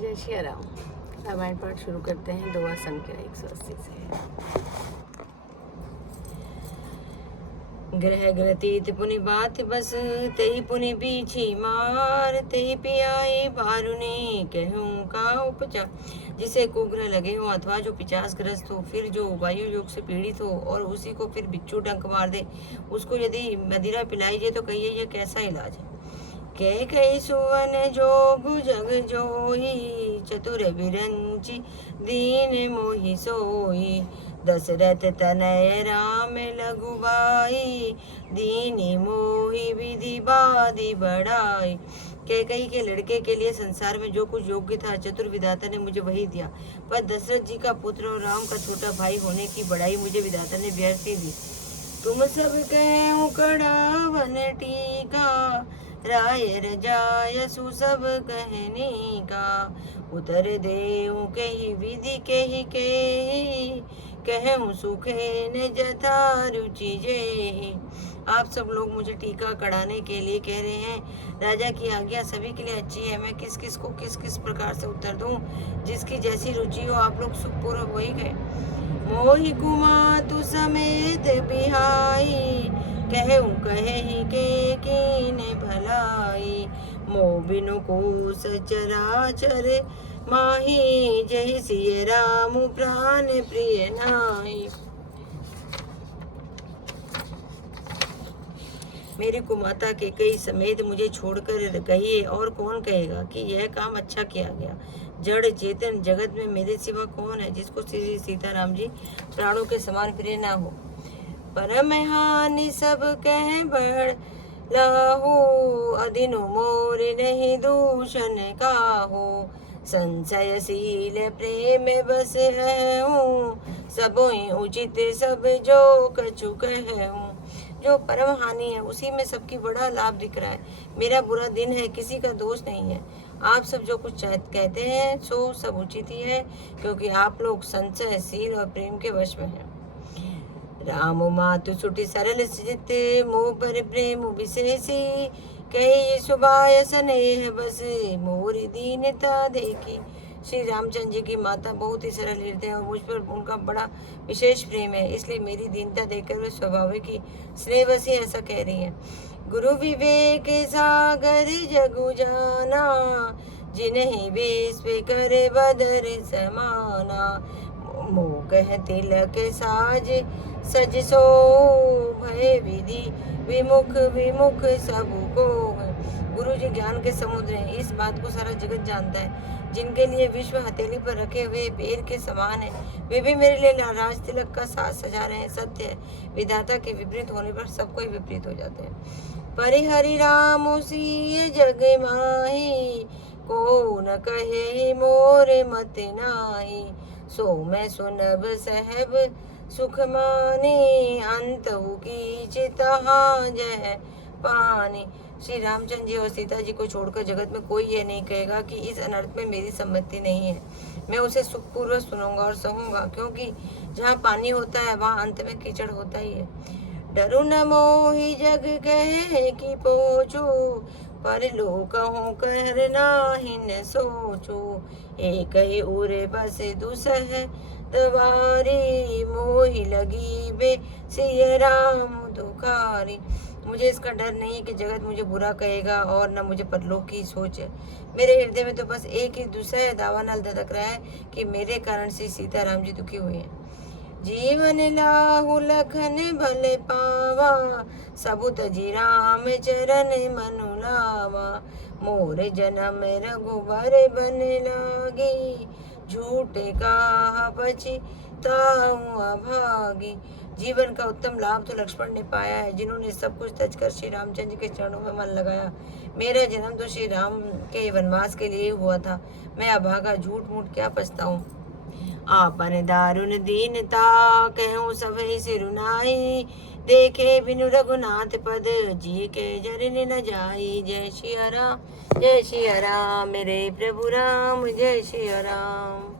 जय श्री राम। रामायण पाठ शुरू करते हैं। दुआ संख्या 180 से। ग्रह ग्रतीत पुनि बात बस, तेई पुनि बीछी मार, तेई पियाई बारुने कहूँ का उपचार। जिसे कुग्रह लगे हो अथवा जो पिचास ग्रस्त हो, फिर जो वायु योग से पीड़ित हो और उसी को फिर बिच्छू डंक मार दे, उसको यदि मदिरा पिलाई जाए तो कहिए यह कैसा इलाज है। कह कई सुवन जोगु जग जोई, चतुर बिरंची दीन मोहि सोई। दशरथ तनय राम लघुबाई, दीनी मोहि विधि बाधी बढ़ाई। कैकई के लड़के के लिए संसार में जो कुछ योग्य था चतुर विधाता ने मुझे वही दिया, पर दशरथ जी का पुत्र और राम का छोटा भाई होने की बड़ाई मुझे विधाता ने व्यर्थ ही दी। तुम सब कहो कड़ा वन टीका, राय रजाय सु सब कहने का। उतर देऊ कही विधि कही के, कहूँ सुखे न जथा रुचि जे। आप सब लोग मुझे टीका कढ़ाने के लिए कह रहे हैं। राजा की आज्ञा सभी के लिए अच्छी है। मैं किस किस को किस किस प्रकार से उत्तर दूं, जिसकी जैसी रुचि हो। आप लोग सुखपूर्वक वही गए। मोहि कुमातु समेत बिहाई, कहूँ कहे के कीने भलाई। मोह बिनु को सचराचर माही, जय सिय राम प्राण प्रिय नाई। मेरी कुमाता के कई समेत मुझे छोड़कर कहिए, और कौन कहेगा कि यह काम अच्छा किया गया। जड़ चेतन जगत में मेरे सिवा कौन है जिसको श्री सीताराम जी प्राणों के समान प्रिय ना हो। परम हानि सब कह बढ़ लाहो, अदिनु मोर नहीं दूषण काहो। संशयशील प्रेम बस हूँ, सबों उचित सब जो कछु कहूँ। जो परम हानि है उसी में सबकी बड़ा लाभ दिख रहा है। मेरा बुरा दिन है, किसी का दोष नहीं है। आप सब जो कुछ कहते हैं सो सब उचित ही है, क्योंकि आप लोग संशयशील और प्रेम के वश में हैं। राम मातु सुटी सरल चित, मोह पर प्रेम विशेषी। कही सुबाय स्नेह बस, मोरी दीनता देखी। श्री रामचंद्र जी की माता बहुत ही सरल हृदय और मुझ पर उनका बड़ा विशेष प्रेम है, इसलिए मेरी दीनता देखकर वे स्वाभाविक ही स्नेहवशी ऐसा कह रही है। गुरु विवेक सागर जगु जाना, जिन्हें बेस पे करे बदर समाना। मोह कह तिलक साज सज सो, भय विधि विमुख विमुख सबको। गुरु जी ज्ञान के समुद्र हैं, इस बात को सारा जगत जानता है। जिनके लिए विश्व हथेली पर रखे हुए बेर के समान है, वे भी मेरे लिए राज तिलक का साज सजा रहे हैं। सत्य है, विधाता के विपरीत होने पर सबको ही विपरीत हो जाते हैं। परिहरि राम सीय जग माही, को न कहे मोरे मत नाही। सो मैं सुनब सहब सुख माने, अंत की चितहा जय पानी। श्री रामचंद्र जी और सीता जी को छोड़कर जगत में कोई ये नहीं कहेगा कि इस अनर्थ में मेरी सम्मति नहीं है। मैं उसे सुखपूर्वक सुनूंगा और सहूंगा, क्योंकि जहाँ पानी होता है वहाँ अंत में कीचड़ होता ही है। डरू न मोहि जग कहे कि पोछो, पर लोग कहूँ कर नाही न सोचो। एक ही उरे बसे दुसह तवारी, मोहि लगी बे सिय राम दुखारी। मुझे इसका डर नहीं है कि जगत मुझे बुरा कहेगा और न मुझे परलोक की सोच है। मेरे हृदय में तो बस एक ही दूसरा दावानल धधक रहा है कि मेरे कारण से सीताराम जी दुखी हुए हैं। जीवन लाहु लखन भले पावा, सबुत जी राम चरण मनु लावा। मोर जन्म रघुबर बन लागी, झूठे कहा पछताऊं अभागी। जीवन का उत्तम लाभ तो लक्ष्मण ने पाया है, जिन्होंने सब कुछ तज कर श्री रामचंद्र के चरणों में मन लगाया। मेरा जन्म तो श्री राम के वनवास के लिए हुआ था। मैं अभागा, झूठ मूठ क्या पछताऊं। आपन दारुण दीनता, कहूँ सब सिरुनाई। देखे बिनु रघुनाथ पद, जी के जरन न जाई। जय श्री राम, जय श्री राम मेरे प्रभु राम, जय श्री राम।